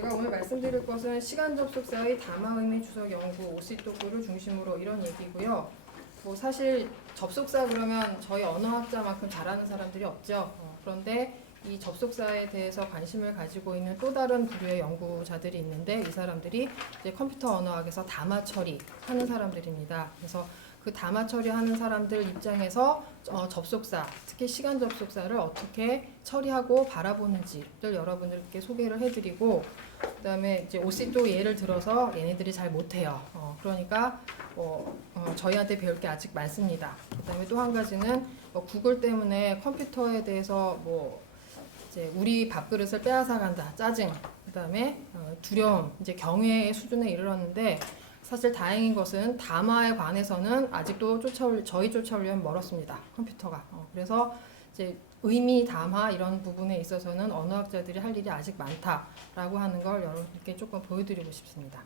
제가 오늘 말씀드릴 것은 시간 접속사의 담화 의미 주석 연구 오시토크를 중심으로 이런 얘기고요. 뭐 사실 접속사 그러면 저희 언어학자만큼 잘하는 사람들이 없죠. 그런데 이 접속사에 대해서 관심을 가지고 있는 또 다른 부류의 연구자들이 있는데 이 사람들이 이제 컴퓨터 언어학에서 담화 처리하는 사람들입니다. 그래서 그 담화 처리하는 사람들 입장에서 접속사, 특히 시간 접속사를 어떻게 처리하고 바라보는지를 여러분들께 소개를 해드리고, 그다음에 이제 OC도 예를 들어서 얘네들이 잘 못해요. 그러니까 저희한테 배울 게 아직 많습니다. 그다음에 또 한 가지는 구글 때문에 컴퓨터에 대해서 이제 우리 밥그릇을 빼앗아 간다, 짜증, 그다음에 두려움, 이제 경외의 수준에 이르렀는데. 사실 다행인 것은 담화에 관해서는 아직도 저희 쫓아오려면 멀었습니다. 컴퓨터가. 그래서 이제 의미 담화 이런 부분에 있어서는 언어학자들이 할 일이 아직 많다라고 하는 걸 여러분께 조금 보여드리고 싶습니다.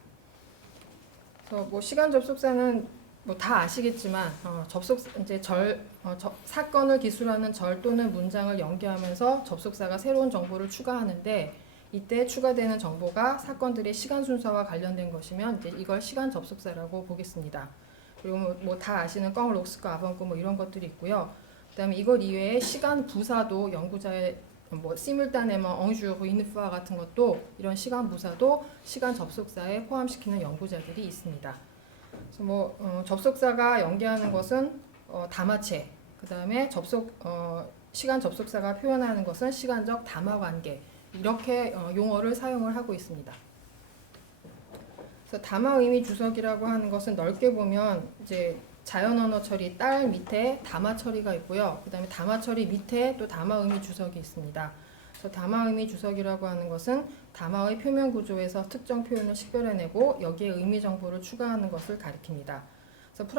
그래서 시간 접속사는 다 아시겠지만 이제 사건을 기술하는 절 또는 문장을 연계하면서 접속사가 새로운 정보를 추가하는데. 이때 추가되는 정보가 사건들의 시간 순서와 관련된 것이면 이제 이걸 시간 접속사라고 보겠습니다. 그리고 다 아시는 껑, 록스크, 아번꾸 이런 것들이 있고요. 그다음에 이것 이외에 시간 부사도 연구자의 시뮬타네먼, 엉주르, 이누프와 같은 것도 이런 시간 부사도 시간 접속사에 포함시키는 연구자들이 있습니다. 그래서 접속사가 연계하는 것은 담화체, 그다음에 시간 접속사가 표현하는 것은 시간적 담화 관계. 이렇게 용어를 사용을 하고 있습니다. 그래서 담화 의미 주석이라고 하는 것은 넓게 보면 이제 자연 언어 처리 딸 밑에 담화 처리가 있고요. 그다음에 담화 처리 밑에 또 담화 의미 주석이 있습니다. 그래서 담화 의미 주석이라고 하는 것은 담화의 표면 구조에서 특정 표현을 식별해내고 여기에 의미 정보를 추가하는 것을 가리킵니다. 그래서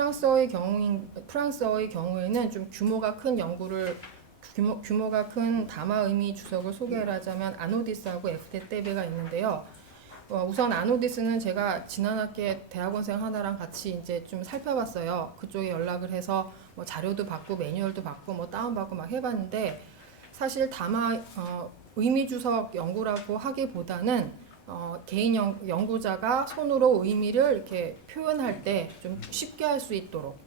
프랑스어의 경우에는 좀 규모가 큰 담화 의미 주석을 소개를 하자면 아노디스하고 에프테테베가 있는데요. 우선 아노디스는 제가 지난 학기에 대학원생 하나랑 같이 이제 좀 살펴봤어요. 그쪽에 연락을 해서 자료도 받고 매뉴얼도 받고 다운받고 막 해봤는데 사실 담화 의미 주석 연구라고 하기보다는 개인 연구자가 손으로 의미를 이렇게 표현할 때 좀 쉽게 할 수 있도록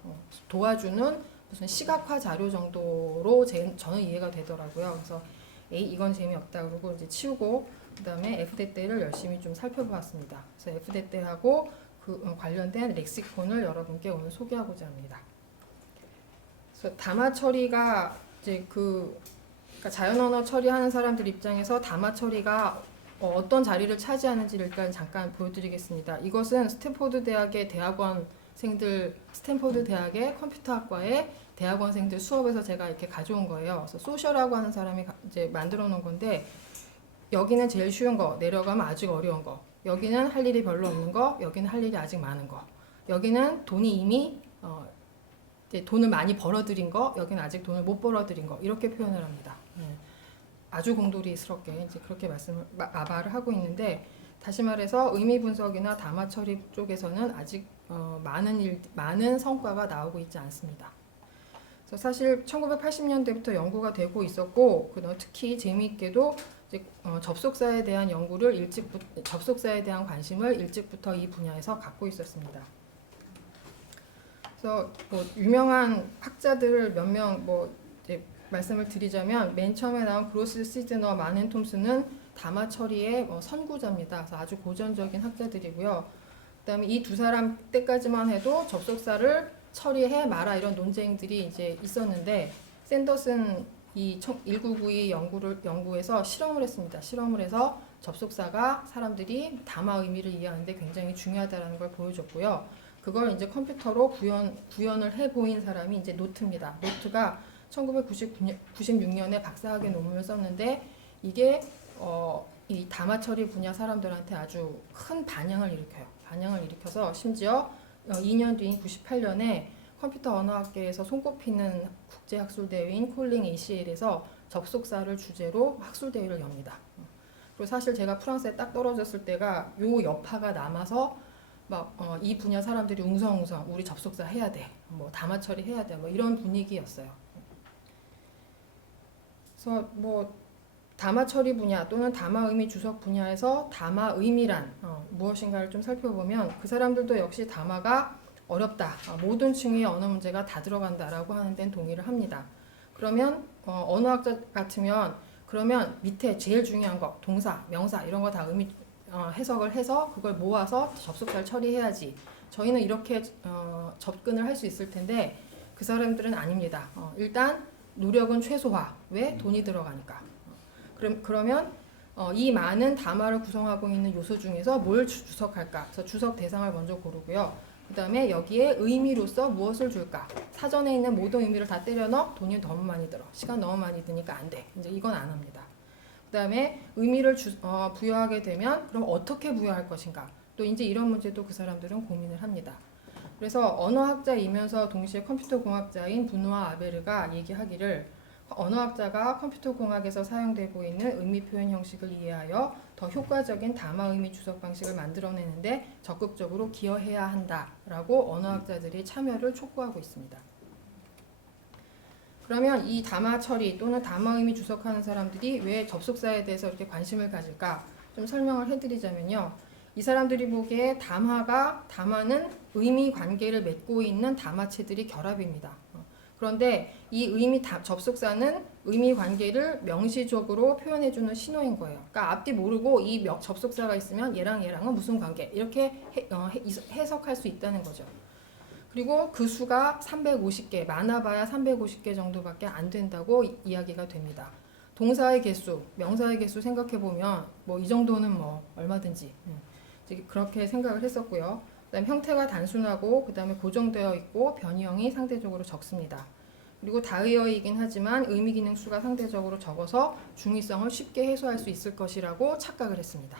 도와주는 무슨 시각화 자료 정도로 저는 이해가 되더라고요. 그래서 이건 재미없다 그러고 이제 치우고 그다음에 FD대를 열심히 좀 살펴보았습니다. 그래서 FD대하고 그 관련된 렉시콘을 여러분께 오늘 소개하고자 합니다. 그래서 담화 처리가 이제 그러니까 자연 언어 처리하는 사람들 입장에서 담화 처리가 어떤 자리를 차지하는지를 일단 잠깐 보여드리겠습니다. 이것은 스탠포드 대학의 스탠포드 대학의 컴퓨터학과의 대학원생들 수업에서 제가 이렇게 가져온 거예요. 그래서 소셜하고 하는 사람이 이제 만들어 놓은 건데 여기는 제일 쉬운 거, 내려가면 아직 어려운 거, 여기는 할 일이 별로 없는 거, 여기는 할 일이 아직 많은 거, 여기는 돈이 이미 이제 돈을 많이 벌어들인 거, 여기는 아직 돈을 못 벌어들인 거 이렇게 표현을 합니다. 아주 공돌이스럽게 이제 그렇게 말을 하고 있는데 다시 말해서 의미 분석이나 담화 처리 쪽에서는 아직 많은 성과가 나오고 있지 않습니다. 그래서 사실 1980년대부터 연구가 되고 있었고 특히 재미있게도 이제 접속사에 대한 접속사에 대한 관심을 일찍부터 이 분야에서 갖고 있었습니다. 그래서 유명한 학자들을 몇 명 말씀을 드리자면 맨 처음에 나온 그로스, 시즈너, 마넨 톰슨은 담화 처리의 선구자입니다. 그래서 아주 고전적인 학자들이고요. 그다음에 이 두 사람 때까지만 해도 접속사를 처리해 마라 이런 논쟁들이 이제 있었는데 샌더슨 이 1992 연구에서 실험을 했습니다. 실험을 해서 접속사가 사람들이 담화 의미를 이해하는데 굉장히 중요하다는 걸 보여줬고요. 그걸 이제 컴퓨터로 구현을 해 보인 사람이 이제 노트입니다. 노트가 1996년에 박사학위 논문을 썼는데 이게 이 담화 처리 분야 사람들한테 아주 큰 반향을 일으켜서 심지어 2년 뒤인 98년에 컴퓨터 언어학계에서 손꼽히는 국제학술대회인 콜링 ACL에서 접속사를 주제로 학술대회를 엽니다. 그리고 사실 제가 프랑스에 딱 떨어졌을 때가 요 여파가 남아서 이 분야 사람들이 웅성웅성 우리 접속사 해야 돼, 담화 처리 해야 돼, 이런 분위기였어요. 그래서 담화 처리 분야 또는 담화 의미 주석 분야에서 담화 의미란 무엇인가를 좀 살펴보면 그 사람들도 역시 담화가 어렵다. 모든 층위의 언어 문제가 다 들어간다라고 하는 데는 동의를 합니다. 그러면 언어학자 같으면 그러면 밑에 제일 중요한 거 동사, 명사 이런 거 다 의미 해석을 해서 그걸 모아서 접속사를 처리해야지. 저희는 이렇게 접근을 할 수 있을 텐데 그 사람들은 아닙니다. 일단 노력은 최소화. 왜? 돈이 들어가니까. 그러면 이 많은 담화를 구성하고 있는 요소 중에서 뭘 주석할까? 그래서 주석 대상을 먼저 고르고요. 그 다음에 여기에 의미로서 무엇을 줄까? 사전에 있는 모든 의미를 다 때려 넣어 돈이 너무 많이 들어. 시간 너무 많이 드니까 안 돼. 이제 이건 안 합니다. 그 다음에 의미를 부여하게 되면 그럼 어떻게 부여할 것인가? 또 이제 이런 문제도 그 사람들은 고민을 합니다. 그래서 언어학자이면서 동시에 컴퓨터공학자인 분노와 아베르가 얘기하기를 언어학자가 컴퓨터공학에서 사용되고 있는 의미 표현 형식을 이해하여 더 효과적인 담화 의미 주석 방식을 만들어내는데 적극적으로 기여해야 한다라고 언어학자들이 참여를 촉구하고 있습니다. 그러면 이 담화 처리 또는 담화 의미 주석하는 사람들이 왜 접속사에 대해서 이렇게 관심을 가질까? 좀 설명을 해드리자면요. 이 사람들이 보기에 담화는 의미 관계를 맺고 있는 담화체들이 결합입니다. 그런데 이 접속사는 의미 관계를 명시적으로 표현해주는 신호인 거예요. 그러니까 앞뒤 모르고 이 접속사가 있으면 얘랑 얘랑은 무슨 관계 이렇게 해석할 수 있다는 거죠. 그리고 그 수가 350개, 많아봐야 350개 정도밖에 안 된다고 이야기가 됩니다. 동사의 개수, 명사의 개수 생각해보면 뭐 이 정도는 뭐 얼마든지 그렇게 생각을 했었고요. 그다음 형태가 단순하고 그다음에 고정되어 있고 변형이 상대적으로 적습니다. 그리고 다의어이긴 하지만 의미 기능 수가 상대적으로 적어서 중의성을 쉽게 해소할 수 있을 것이라고 착각을 했습니다.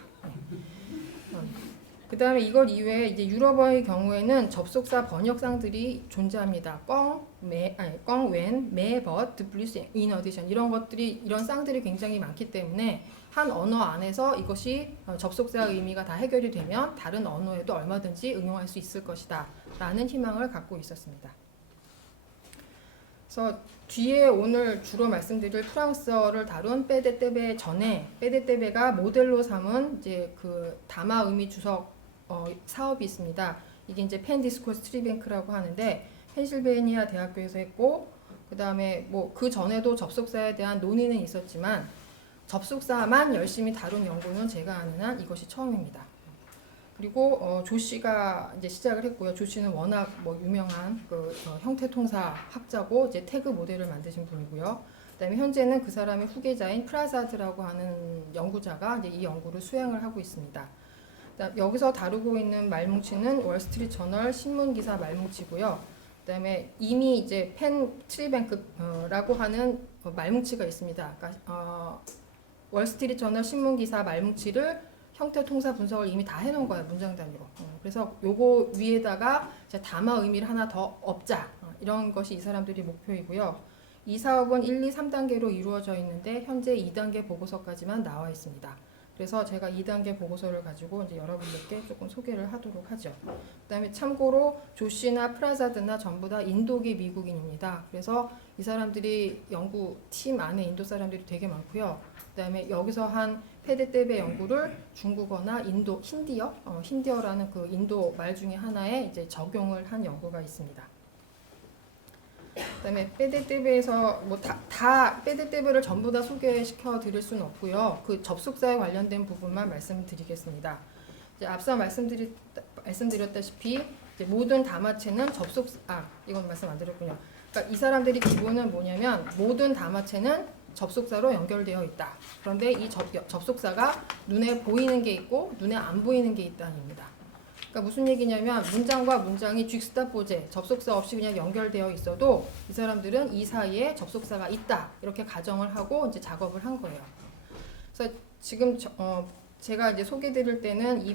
그다음에 이걸 이외에 이제 유럽어의 경우에는 접속사 번역상들이 존재합니다. 꽝, 웬, 매, but, plus, in addition 이런 쌍들이 굉장히 많기 때문에 한 언어 안에서 이것이 접속사 의미가 다 해결이 되면 다른 언어에도 얼마든지 응용할 수 있을 것이다 라는 희망을 갖고 있었습니다. 그래서 뒤에 오늘 주로 말씀드릴 프랑스어를 다룬 빼데떼베 전에 빼데떼베가 모델로 삼은 이제 그 담화 의미 주석 사업이 있습니다. 이게 이제 펜 디스코스 트리뱅크라고 하는데 펜실베니아 대학교에서 했고 그 다음에 뭐 그 전에도 접속사에 대한 논의는 있었지만 접속사만 열심히 다룬 연구는 제가 아는 한 이것이 처음입니다. 그리고 조 씨가 이제 시작을 했고요. 조 씨는 워낙 뭐 유명한 그 형태통사 학자고 이제 태그 모델을 만드신 분이고요. 그다음에 현재는 그 사람의 후계자인 프라사드라고 하는 연구자가 이제 이 연구를 수행을 하고 있습니다. 여기서 다루고 있는 말뭉치는 월스트리트 저널 신문 기사 말뭉치고요. 그다음에 이미 이제 펜 트리뱅크라고 하는 말뭉치가 있습니다. 그러니까 월스트리트 저널 신문 기사 말뭉치를 형태 통사 분석을 이미 다 해놓은 거예요. 문장 단위로. 그래서 요거 위에다가 담화 의미를 하나 더 업자. 이런 것이 이 사람들이 목표이고요. 이 사업은 1, 2, 3단계로 이루어져 있는데 현재 2단계 보고서까지만 나와 있습니다. 그래서 제가 2단계 보고서를 가지고 이제 여러분들께 조금 소개를 하도록 하죠. 그다음에 참고로 조 씨나 프라사드나 전부 다 인도계 미국인입니다. 그래서 이 사람들이 연구팀 안에 인도 사람들이 되게 많고요. 그다음에 여기서 한 페데떼베 연구를 중국어나 인도 힌디어라는 그 인도 말 중에 하나에 이제 적용을 한 연구가 있습니다. 그다음에 빼데떼베에서 뭐 다 빼데떼베를 전부 다 소개시켜 드릴 수는 없고요. 그 접속사에 관련된 부분만 말씀드리겠습니다. 이제 앞서 말씀드렸다시피 이제 모든 담화체는 이건 말씀 안 드렸군요. 그러니까 이 사람들이 기본은 뭐냐면 모든 담화체는 접속사로 연결되어 있다. 그런데 이 접속사가 눈에 보이는 게 있고 눈에 안 보이는 게 있다는 겁니다. 그러니까 무슨 얘기냐면 문장과 문장이 쥐스타포제 접속사 없이 그냥 연결되어 있어도 이 사람들은 이 사이에 접속사가 있다 이렇게 가정을 하고 이제 작업을 한 거예요. 그래서 지금 제가 이제 소개드릴 때는 이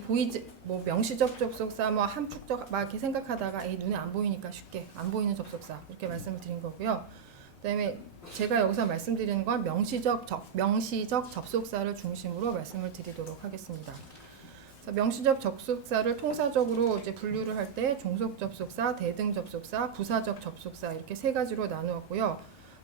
명시적 접속사 뭐 함축적 막 이렇게 생각하다가 눈에 안 보이니까 쉽게 안 보이는 접속사 이렇게 말씀을 드린 거고요. 그다음에 제가 여기서 말씀드리는 건 명시적 접속사를 중심으로 말씀을 드리도록 하겠습니다. 명시적 접속사를 통사적으로 이제 분류를 할 때 종속 접속사, 대등 접속사, 부사적 접속사 이렇게 세 가지로 나누었고요.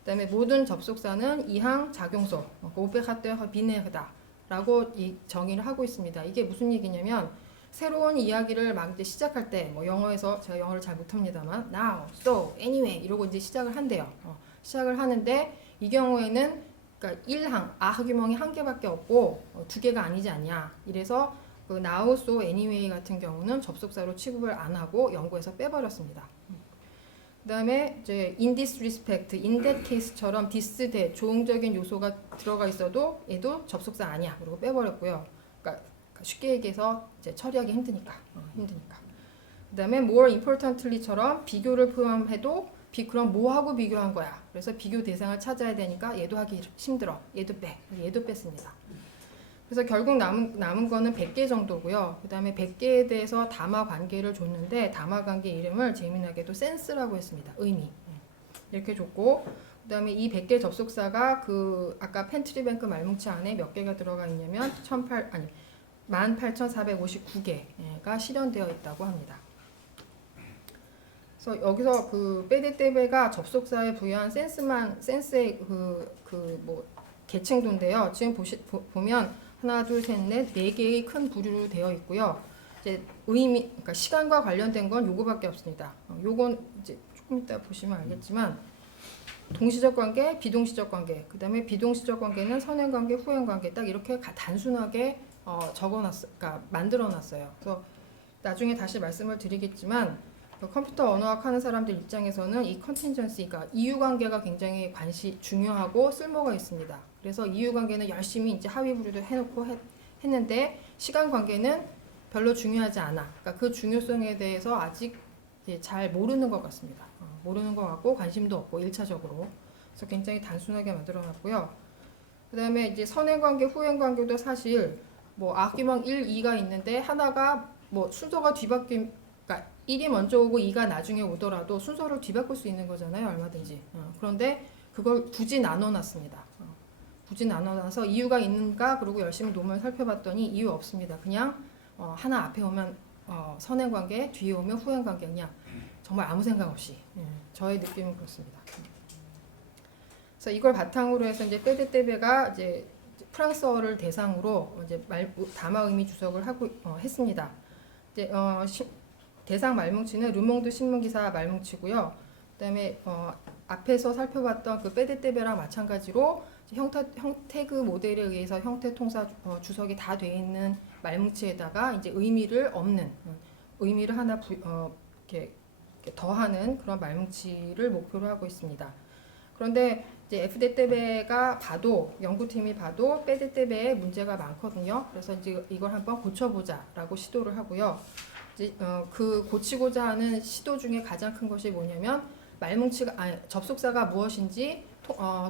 그다음에 모든 접속사는 이항 작용소, 오페하트 비네르다라고 이 정의를 하고 있습니다. 이게 무슨 얘기냐면 새로운 이야기를 막 이제 시작할 때, 뭐 영어에서 제가 영어를 잘 못합니다만 now, so, anyway 이러고 이제 시작을 한대요. 시작을 하는데 이 경우에는 그러니까 1항, 아흐규멍이 한 개밖에 없고 두 개가 아니지 않냐. 이래서 그 now, so, anyway 같은 경우는 접속사로 취급을 안 하고 연구에서 빼버렸습니다. 그다음에 이제 in this respect, in that case처럼 this, that 조응적인 요소가 들어가 있어도 얘도 접속사 아니야. 그리고 빼버렸고요. 그러니까 쉽게 얘기해서 이제 처리하기 힘드니까. 그다음에 more importantly처럼 비교를 포함해도 그럼 뭐하고 비교한 거야. 그래서 비교 대상을 찾아야 되니까 얘도 하기 힘들어. 얘도 뺐습니다. 그래서 결국 남은 거는 100개 정도고요. 그 다음에 100개에 대해서 담화 관계를 줬는데 담화 관계 이름을 재미나게도 센스라고 했습니다. 의미. 이렇게 줬고 그 다음에 이 100개 접속사가 그 아까 펜트리뱅크 말뭉치 안에 몇 개가 들어가 있냐면 18,459개가 실현되어 있다고 합니다. 그래서 여기서 그 빼데떼베가 접속사에 부여한 센스의 뭐 계층도인데요. 지금 보면 하나, 둘, 셋, 넷, 네 개의 큰 부류로 되어 있고요. 이제 그러니까 시간과 관련된 건 요거밖에 없습니다. 요건 이제 조금 이따 보시면 알겠지만 동시적 관계, 비동시적 관계, 그 다음에 비동시적 관계는 선행 관계, 후행 관계 딱 이렇게 단순하게 그러니까 만들어놨어요. 그래서 나중에 다시 말씀을 드리겠지만 컴퓨터 언어학 하는 사람들 입장에서는 이 컨틴전시가 이유관계가 굉장히 중요하고 쓸모가 있습니다. 그래서 이유관계는 열심히 이제 하위 부류도 해놓고 했는데 시간관계는 별로 중요하지 않아. 그러니까 그 중요성에 대해서 아직 잘 모르는 것 같습니다. 모르는 것 같고 관심도 없고 1차적으로. 그래서 굉장히 단순하게 만들어놨고요. 그 다음에 이제 선행관계, 후행관계도 사실 뭐 아기망 1, 2가 있는데 하나가 뭐 순서가 뒤바뀐 그러니까 1이 먼저 오고 2가 나중에 오더라도 순서를 뒤바꿀 수 있는 거잖아요. 얼마든지. 그런데 그걸 굳이 나눠놨습니다. 굳이 나눠놔서 이유가 있는가 그리고 열심히 논문을 살펴봤더니 이유 없습니다. 그냥 하나 앞에 오면 선행관계, 뒤에 오면 후행관계 그냥 정말 아무 생각 없이 저의 느낌은 그렇습니다. 그래서 이걸 바탕으로 해서 이제 빼데떼베가 이제 프랑스어를 대상으로 이제 담화 의미 주석을 했습니다. 이제 대상 말뭉치는 르몽드 신문기사 말뭉치고요. 그다음에 앞에서 살펴봤던 그 빼데떼베랑 마찬가지로 형태그 모델에 의해서 형태 통사 주석이 다 돼 있는 말뭉치에다가 이제 의미를 하나 이렇게 더하는 그런 말뭉치를 목표로 하고 있습니다. 그런데 이제 F데떼베가 연구팀이 봐도 빼데떼베에 문제가 많거든요. 그래서 이제 이걸 한번 고쳐보자라고 시도를 하고요. 이제 그 고치고자 하는 시도 중에 가장 큰 것이 뭐냐면 접속사가 무엇인지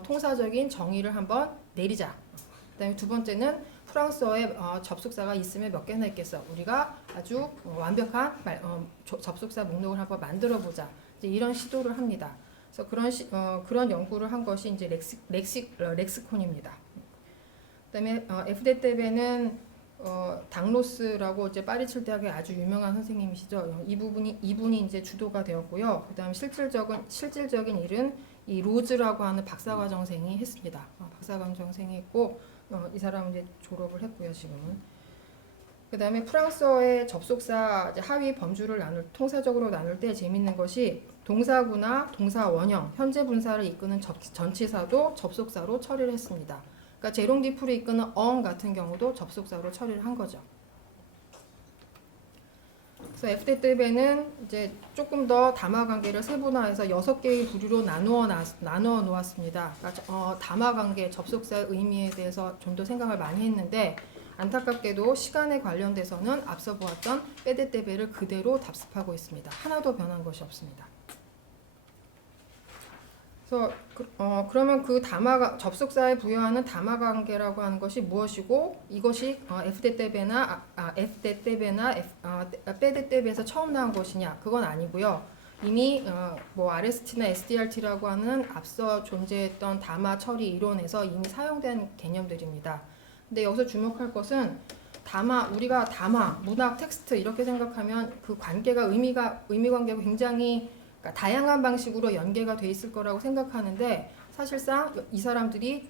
통사적인 정의를 한번 내리자. 그다음에 두 번째는 프랑스어에 접속사가 있으면 몇 개나 있겠어. 우리가 아주 완벽한 접속사 목록을 한번 만들어 보자. 이제 이런 시도를 합니다. 그래서 그런 연구를 한 것이 이제 렉시콘입니다. 그다음에 F데떼베는 당로스라고 이제 파리츠 대학의 아주 유명한 선생님이시죠. 이분이 이제 주도가 되었고요. 그다음 실질적인 일은 이 로즈라고 하는 박사과정생이 했습니다. 박사과정생이 했고 이 사람은 이제 졸업을 했고요. 지금은. 그다음에 프랑스어의 접속사 하위 범주를 통사적으로 나눌 때 재밌는 것이 동사구나 동사 원형, 현재 분사를 이끄는 전치사도 접속사로 처리를 했습니다. 그러니까 제롱디프를 이끄는 같은 경우도 접속사로 처리를 한 거죠. 그래서 F데떼베는 이제 조금 더 담화 관계를 세분화해서 6개의 부류로 나누어 놓았습니다. 그러니까 담화 관계, 접속사의 의미에 대해서 좀 더 생각을 많이 했는데 안타깝게도 시간에 관련돼서는 앞서 보았던 빼데떼베를 그대로 답습하고 있습니다. 하나도 변한 것이 없습니다. 그래서 그러면 그 접속사에 부여하는 담화 관계라고 하는 것이 무엇이고 이것이 F데떼베나 빼데떼베에서 처음 나온 것이냐? 그건 아니고요. 이미 뭐 RST나 SDRT라고 하는 앞서 존재했던 담화 처리 이론에서 이미 사용된 개념들입니다. 근데 여기서 주목할 것은 우리가 담화, 문학, 텍스트 이렇게 생각하면 그 관계가 의미 관계가 굉장히 그러니까 다양한 방식으로 연계가 돼 있을 거라고 생각하는데 사실상 이 사람들이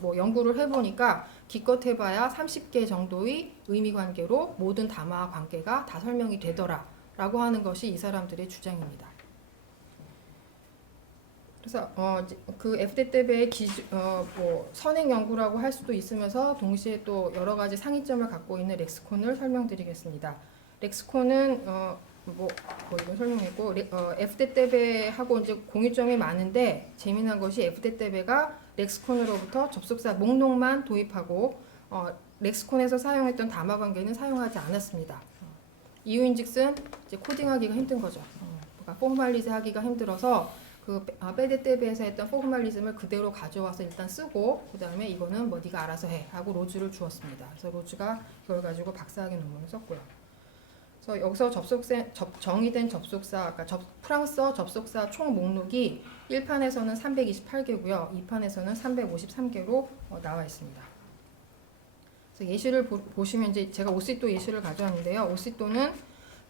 뭐 연구를 해보니까 기껏 해봐야 30개 정도의 의미관계로 모든 담화 관계가 다 설명이 되더라라고 하는 것이 이 사람들의 주장입니다. 그래서 그 FD대배의 뭐 선행 연구라고 할 수도 있으면서 동시에 또 여러 가지 상이점을 갖고 있는 렉스콘을 설명드리겠습니다. 렉스콘은 뭐 이거 설명했고 FD대배하고 이제 공유점이 많은데 재미난 것이 FD대배가 렉스콘으로부터 접속사 목록만 도입하고 렉스콘에서 사용했던 담화 관계는 사용하지 않았습니다. 이유인즉슨 이제 코딩하기가 힘든 거죠. 그러니까 포멀리즈 하기가 힘들어서 그 FD대배에서 했던 포멀리즘을 그대로 가져와서 일단 쓰고 그 다음에 이거는 뭐 네가 알아서 해 하고 로즈를 주었습니다. 그래서 로즈가 이걸 가지고 박사학위 논문을 썼고요. 그래서 여기서 정의된 접속사, 그러니까 프랑스어 접속사 총 목록이 1판에서는 328개고요. 2판에서는 353개로 나와 있습니다. 그래서 예시를 보시면 이제 제가 오시또 예시를 가져왔는데요. 오시또는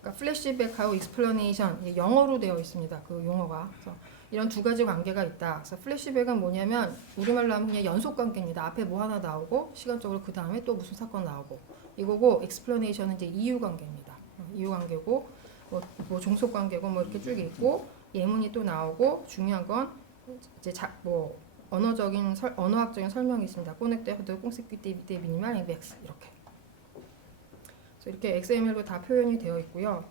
그러니까 플래시백하고 익스플러네이션 영어로 되어 있습니다. 그 용어가. 그래서 이런 두 가지 관계가 있다. 그래서 플래시백은 뭐냐면 우리말로 하면 그냥 연속 관계입니다. 앞에 뭐 하나 나오고 시간적으로 그 다음에 또 무슨 사건 나오고 이거고 익스플러네이션은 이제 이유 관계입니다. 이유 관계고 뭐 종속 관계고 뭐 이렇게 쭉 있고 예문이 또 나오고 중요한 건 이제 뭐 언어학적인 설명이 있습니다. 꼬넥대 허드 꽁세끼띠 미니말 엑스 이렇게. 그래서 이렇게 XML로 다 표현이 되어 있고요.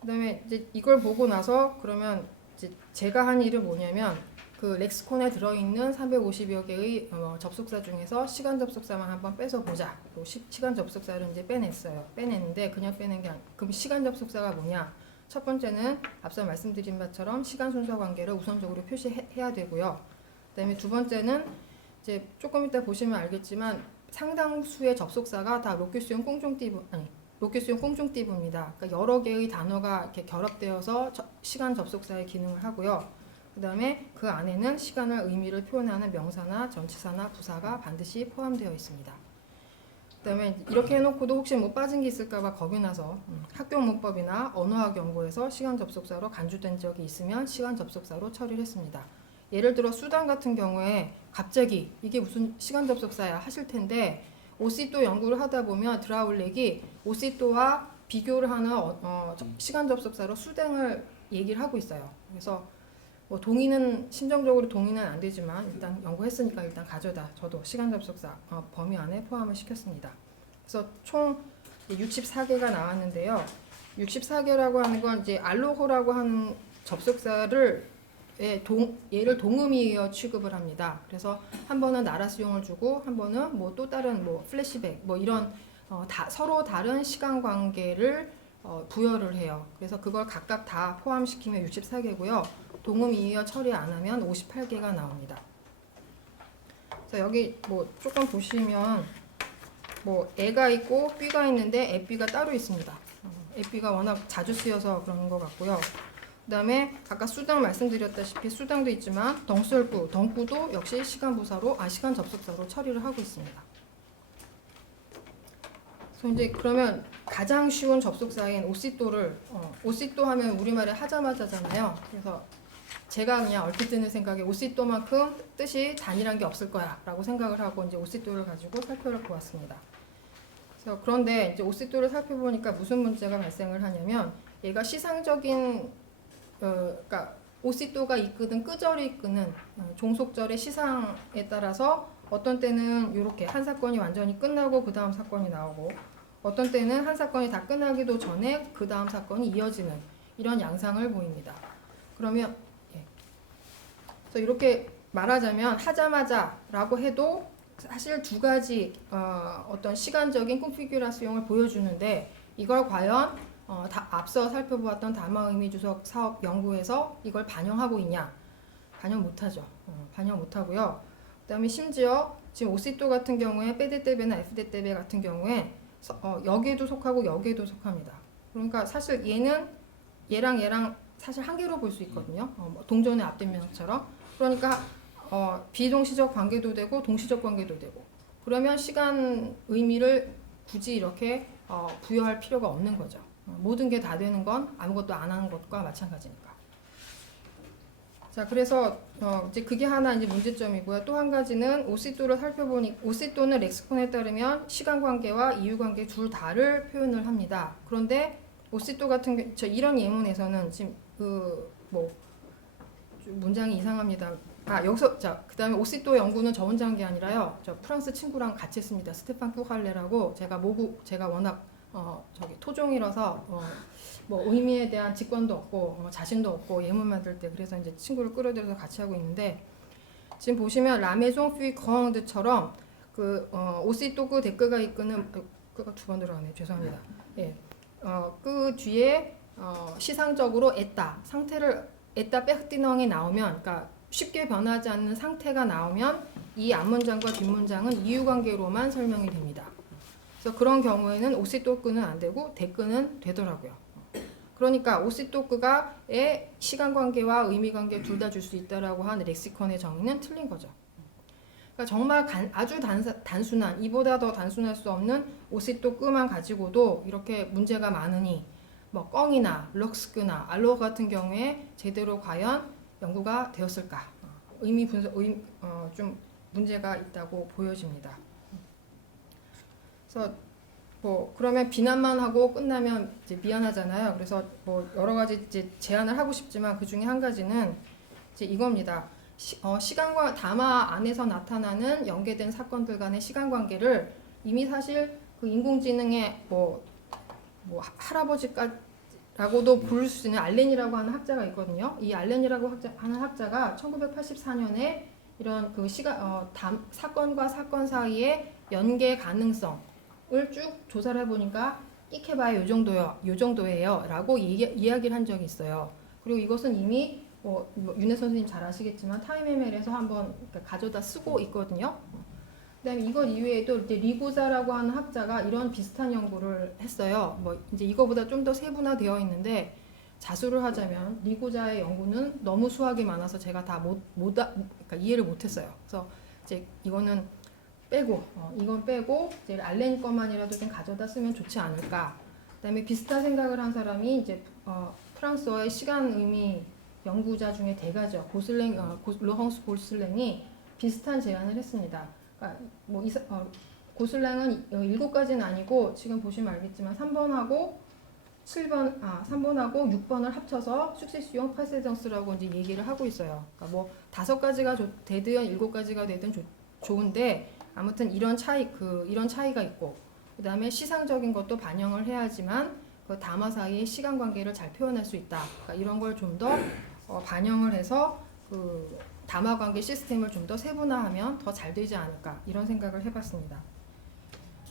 그다음에 이제 이걸 보고 나서 그러면 이제 제가 한 일은 뭐냐면 그 렉스콘에 들어있는 350여 개의 접속사 중에서 시간 접속사만 한번 빼서 보자. 시간 접속사를 이제 빼냈어요. 빼냈는데 그냥 빼낸 게 그럼 시간 접속사가 뭐냐? 첫 번째는 앞서 말씀드린 것처럼 시간 순서 관계를 우선적으로 표시해야 되고요. 그다음에 두 번째는 이제 조금 이따 보시면 알겠지만 상당수의 접속사가 다 로큐스용 꽁중띠부입니다. 그러니까 여러 개의 단어가 이렇게 결합되어서 시간 접속사의 기능을 하고요. 그 다음에 그 안에는 시간을 의미를 표현하는 명사나 전치사나 부사가 반드시 포함되어 있습니다. 그 다음에 이렇게 해놓고도 혹시 뭐 빠진 게 있을까봐 겁이 나서 학교 문법이나 언어학 연구에서 시간 접속사로 간주된 적이 있으면 시간 접속사로 처리를 했습니다. 예를 들어 수단 같은 경우에 갑자기 이게 무슨 시간 접속사야 하실 텐데 오시또 연구를 하다 보면 드라울렉이 오시또와 비교를 하는 시간 접속사로 수댕을 얘기를 하고 있어요. 그래서 뭐 심정적으로 동의는 안 되지만 일단 연구했으니까 일단 가져다 저도 시간 접속사 범위 안에 포함을 시켰습니다. 그래서 총 64개가 나왔는데요. 64개라고 하는 건 이제 알로호라고 하는 접속사를 얘를 동음이어 취급을 합니다. 그래서 한 번은 나라 수용을 주고 한 번은 뭐 또 다른 뭐 플래시백 뭐 이런 서로 다른 시간 관계를 부여를 해요. 그래서 그걸 각각 다 포함시키면 64개고요. 동음이어 처리 안 하면 58개가 나옵니다. 그래서 여기 뭐 조금 보시면 뭐 애가 있고 삐가 있는데 애삐가 따로 있습니다. 애삐가 워낙 자주 쓰여서 그런 것 같고요. 그 다음에 아까 수당 말씀드렸다시피 수당도 있지만 덩꾸도 역시 시간 접속사로 처리를 하고 있습니다. 그래서 이제 그러면 가장 쉬운 접속사인 오시또를 오시또 하면 우리말에 하자마자잖아요. 그래서 제가 그냥 얼핏 드는 생각에 오시또만큼 뜻이 단일한 게 없을 거야 라고 생각을 하고 이제 오시또를 가지고 살펴보았습니다. 그래서 그런데 이제 오시또를 살펴보니까 무슨 문제가 발생을 하냐면 얘가 시상적인 그러니까 오시또가 이끄든 끄절이 이끄는 종속절의 시상에 따라서 어떤 때는 이렇게 한 사건이 완전히 끝나고 그 다음 사건이 나오고 어떤 때는 한 사건이 다 끝나기도 전에 그 다음 사건이 이어지는 이런 양상을 보입니다. 그러면 그래서 이렇게 말하자면 하자마자라고 해도 사실 두 가지 어떤 시간적인 콘피규라스용을 보여주는데 이걸 과연 앞서 살펴보았던 담화 의미 주석 사업 연구에서 이걸 반영하고 있냐? 반영 못하죠. 반영 못하고요. 그다음에 심지어 지금 오시또 같은 경우에 빼데떼베나 FD떼베 같은 경우에 여기에도 속하고 여기에도 속합니다. 그러니까 사실 얘랑 사실 한 개로 볼 수 있거든요. 동전의 앞뒷 면처럼. 그러니까 비동시적 관계도 되고 동시적 관계도 되고. 그러면 시간 의미를 굳이 이렇게 부여할 필요가 없는 거죠. 모든 게 다 되는 건 아무것도 안 하는 것과 마찬가지니까. 자, 그래서 이제 그게 하나 이제 문제점이고요. 또 한 가지는 오시도를 살펴보니 오시도는 렉시콘에 따르면 시간관계와 이유관계 둘 다를 표현을 합니다. 그런데 오시도 같은 저 이런 예문에서는 지금 문장이 이상합니다. 여기서 자 그다음에 오시도 연구는 저 혼자 한 게 아니라요. 저 프랑스 친구랑 같이 했습니다. 스테판 쿠할레라고 제가 워낙 토종이라서 의미에 대한 직관도 없고 자신도 없고 예문 만들 때 그래서 이제 친구를 끌어들여서 같이 하고 있는데 지금 보시면 라메종 퓨이 그랑드처럼 오시도 그 데크가 이끄는 그가 두 번 들어가네. 죄송합니다. 예. 그 뒤에 시상적으로 상태를 빼띠넝이 나오면 그러니까 쉽게 변하지 않는 상태가 나오면 이 앞문장과 뒷문장은 이유관계로만 설명이 됩니다. 그래서 그런 경우에는 오시도크는 안 되고 데크는 되더라고요. 그러니까 오시도크가의 시간관계와 의미관계 둘 다 줄 수 있다라고 하는 렉시컨의 정의는 틀린 거죠. 그러니까 정말 아주 단순한 이보다 더 단순할 수 없는 오시도크만 가지고도 이렇게 문제가 많으니 껑이나 럭스크나 알로 같은 경우에 제대로 과연 연구가 되었을까? 의미 분석 좀 문제가 있다고 보여집니다. 그래서 그러면 비난만 하고 끝나면 이제 미안하잖아요. 그래서 여러 가지 이제 제안을 하고 싶지만 그 중에 한 가지는 이제 이겁니다. 시간과 담화 안에서 나타나는 연계된 사건들 간의 시간관계를 이미 사실 그 인공지능의 할아버지라고도 부를 수 있는 알렌이라고 하는 학자가 있거든요. 이 알렌이라고 하는 학자가 1984년에 이런 사건과 사건 사이의 연계 가능성을 쭉 조사를 해보니까 끼케봐야 요 정도예요 라고 이야기를 한 적이 있어요. 그리고 이것은 이미 윤혜 선생님 잘 아시겠지만 타임ML에서 한번 가져다 쓰고 있거든요. 그다음에 이것 이외에도 이제 리고자라고 하는 학자가 이런 비슷한 연구를 했어요. 이제 이거보다 좀 더 세분화되어 있는데 자수를 하자면 리고자의 연구는 너무 수학이 많아서 제가 다 그러니까 이해를 못했어요. 그래서 이제 이거는 빼고 이건 빼고 이제 알렌 것만이라도 좀 가져다 쓰면 좋지 않을까. 그다음에 비슷한 생각을 한 사람이 이제 프랑스어의 시간 의미 연구자 중에 대가죠. 로헝스 고슬랭이 비슷한 제안을 했습니다. 그러니까 고슬랭은 7가지는 아니고 지금 보시면 알겠지만 3번하고 6번을 합쳐서 숙세시용 파세정스라고 이제 얘기를 하고 있어요. 그러니까 5가지가 되든 7가지가 되든 좋은데 아무튼 이런 차이가 있고 그다음에 시상적인 것도 반영을 해야지만 그 담화 사이의 시간 관계를 잘 표현할 수 있다. 그러니까 이런 걸 좀 더 반영을 해서 그 담화 관계 시스템을 좀 더 세분화하면 더 잘 되지 않을까 이런 생각을 해봤습니다.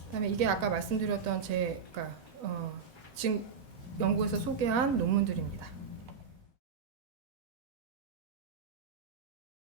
그다음에 이게 아까 말씀드렸던 지금 연구에서 소개한 논문들입니다.